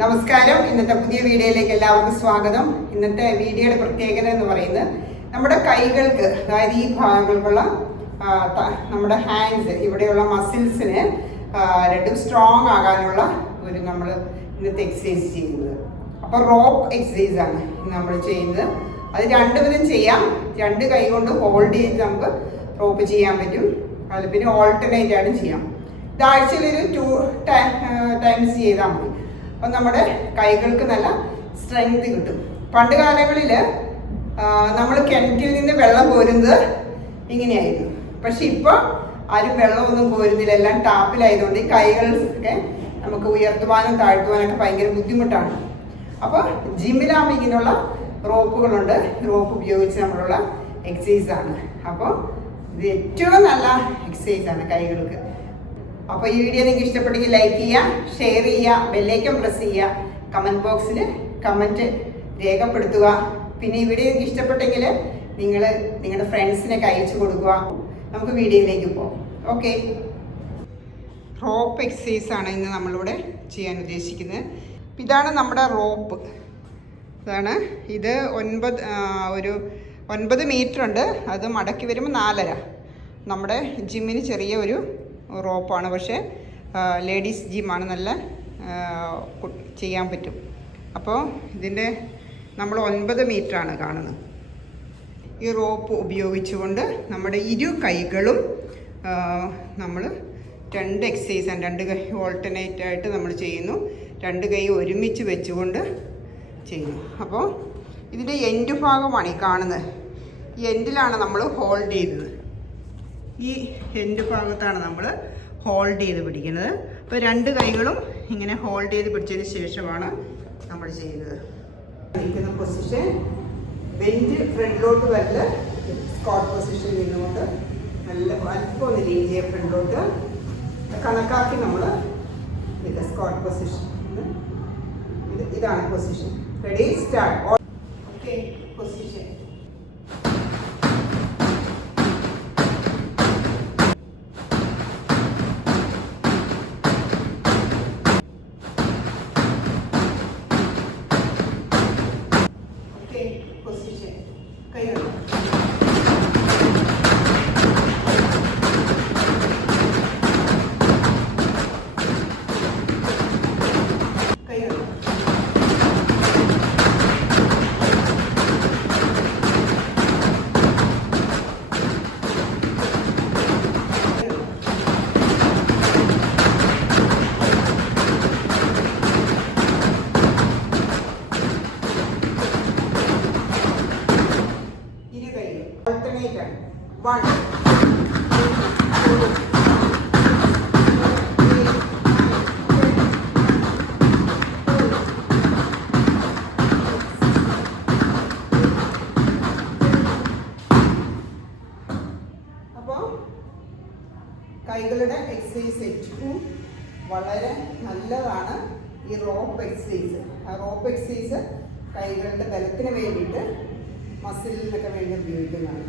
നമസ്കാരം. ഇന്നത്തെ പുതിയ വീഡിയോയിലേക്ക് എല്ലാവർക്കും സ്വാഗതം. ഇന്നത്തെ വീഡിയോയുടെ പ്രത്യേകത എന്ന് പറയുന്നത് നമ്മുടെ കൈകൾക്ക് അതായത് ഈ ഭാഗങ്ങൾക്കുള്ള നമ്മുടെ ഹാൻഡ്സ് ഇവിടെയുള്ള മസിൽസിന് രണ്ടും സ്ട്രോങ് ആകാനുള്ള ഒരു നമ്മൾ ഇന്നത്തെ എക്സസൈസ് ചെയ്യുന്നത്. അപ്പോൾ റോപ്പ് എക്സസൈസ് ആണ് നമ്മൾ ചെയ്യുന്നത്. അത് രണ്ട് വിധം ചെയ്യാം. രണ്ട് കൈ കൊണ്ട് ഹോൾഡ് ചെയ്ത് നമുക്ക് റോപ്പ് ചെയ്യാൻ പറ്റും. അതിൽ പിന്നെ ഓൾട്ടർനേറ്റ് ആയിട്ടും ചെയ്യാം. ഇത് ആഴ്ചയിലൊരു ടു ടൈംസ് ചെയ്താൽ മതി. അപ്പം നമ്മുടെ കൈകൾക്ക് നല്ല സ്ട്രെങ്ത് കിട്ടും. പണ്ട് കാലങ്ങളിൽ നമ്മൾ കിണറ്റിൽ നിന്ന് വെള്ളം കോരുന്നത് ഇങ്ങനെയായിരുന്നു. പക്ഷെ ഇപ്പോൾ ആരും വെള്ളമൊന്നും കോരുന്നില്ല. എല്ലാം ടാപ്പിലായതുകൊണ്ട് ഈ കൈകളൊക്കെ നമുക്ക് ഉയർത്തുവാനും താഴ്ത്തുവാനൊക്കെ ഭയങ്കര ബുദ്ധിമുട്ടാണ്. അപ്പോൾ ഇങ്ങനെയുള്ള റോപ്പുകളുണ്ട്. റോപ്പ് ഉപയോഗിച്ച് നമ്മളുള്ള എക്സസൈസാണ് അപ്പോൾ ഇത് ഏറ്റവും നല്ല എക്സസൈസാണ് കൈകൾക്ക്. അപ്പോൾ ഈ വീഡിയോ നിങ്ങൾക്ക് ഇഷ്ടപ്പെട്ടെങ്കിൽ ലൈക്ക് ചെയ്യുക ഷെയർ ചെയ്യുക ബെല്ലൈക്കൻ പ്രസ് ചെയ്യുക. കമന്റ് ബോക്സിൽ കമന്റ് രേഖപ്പെടുത്തുക. പിന്നെ ഈ വീഡിയോ നിങ്ങൾക്ക് ഇഷ്ടപ്പെട്ടെങ്കിൽ നിങ്ങൾ നിങ്ങളുടെ ഫ്രണ്ട്സിനൊക്കെ അയച്ചു കൊടുക്കുക. നമുക്ക് വീഡിയോയിലേക്ക് പോകാം. ഓക്കെ റോപ്പ് എക്സസൈസ് ആണ് ഇന്ന് നമ്മളിവിടെ ചെയ്യാൻ ഉദ്ദേശിക്കുന്നത്. ഇതാണ് നമ്മുടെ റോപ്പ് ഇതാണ്. ഇത് ഒൻപത് ഒരു ഒൻപത് മീറ്റർ ഉണ്ട്. അത് മടക്കി വരുമ്പോൾ നാലര. നമ്മുടെ ജിമ്മിന് ചെറിയ ഒരു റോപ്പാണ്. പക്ഷേ ലേഡീസ് ജിമ്മാണ് നല്ല ചെയ്യാൻ പറ്റും. അപ്പോൾ ഇതിന്റെ നമ്മൾ ഒൻപത് മീറ്ററാണ് കാണുന്നത്. ഈ റോപ്പ് ഉപയോഗിച്ചുകൊണ്ട് നമ്മുടെ ഇരു കൈകളും നമ്മൾ രണ്ട് എക്സസൈസാണ് രണ്ട് കൈ ഓൾട്ടർനേറ്റ് ആയിട്ട് നമ്മൾ ചെയ്യുന്നു. രണ്ട് കൈ ഒരുമിച്ച് വെച്ചുകൊണ്ട് ചെയ്യുന്നു. അപ്പോൾ ഇതിന്റെ എൻഡ് ഭാഗമാണ് ഈ കാണുന്നത്. ഈ എൻഡിലാണ് നമ്മൾ ഹോൾഡ് ചെയ്തത്. ഈ എന്റെ ഭാഗത്താണ് നമ്മൾ ഹോൾഡ് ചെയ്ത് പിടിക്കുന്നത്. അപ്പോൾ രണ്ട് കൈകളും ഇങ്ങനെ ഹോൾഡ് ചെയ്ത് പിടിച്ചതിന് ശേഷമാണ് നമ്മൾ ചെയ്യുന്നത്. ഇരിക്കുന്ന പൊസിഷൻ ബെഞ്ച് ഫ്രണ്ടിലോട്ട് വരൽ സ്കോട്ട് പൊസിഷൻ നിന്നുകൊണ്ട് നല്ല അല്പം ഒന്ന് ലീൻ ചെയ്യുക ഫ്രണ്ടിലോട്ട് കണക്കാക്കി നമ്മൾ ഇത് സ്കോട്ട് പൊസിഷൻ ഇത് ഇതാണ് position ready start okay position one അപ്പോൾ കൈകളുടെ എക്സസൈസ് ഏറ്റവും വളരെ നല്ലതാണ് ഈ റോപ്പ് എക്സസൈസ് ആ റോപ്പ് എക്സസൈസ് കൈകളുടെ ബലത്തിന് വേണ്ടിയിട്ട് മസിലിനൊക്കെ വേണ്ടി ഉപയോഗിക്കുന്നതാണ്.